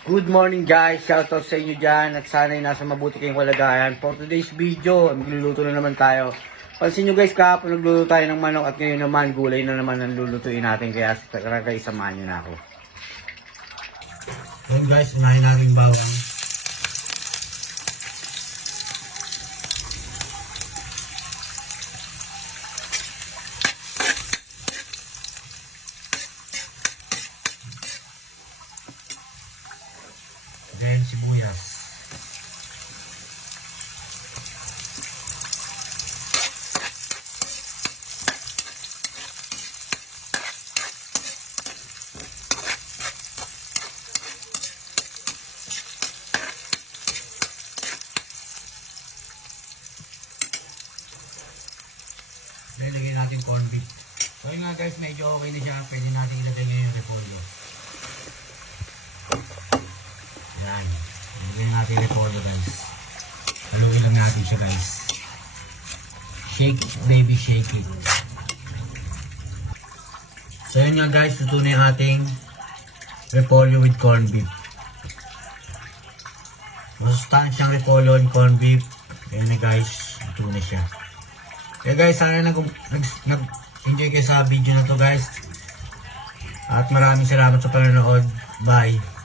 Good morning guys, shoutout sa inyo dyan at sana'y nasa mabuti kayong kalagayan. For today's video, magluluto na naman tayo. Pansin nyo guys, kahapon nagluluto tayo ng manok at ngayon naman gulay na naman ang lulutuin natin. Kaya guys, samahan nyo na ako. Ngayon guys, unahin natin bawang. Then sibuyas. Then lagyan natin corn beef. So yun nga guys, medyo okay na siya. Pwede natin ilagay ngayon yung repolyo. Yan. Lagyan natin yung repolyo guys. Haluin lang natin siya guys. Shake it, baby, shake it. So yun nga guys, luto na yung ating repolyo with corn beef. Masustansyang repolyo and corn beef. Ayun na guys, luto na siya. Kaya guys, sana nag-enjoy kayo sa video na to guys. At maraming salamat sa panonood. Bye!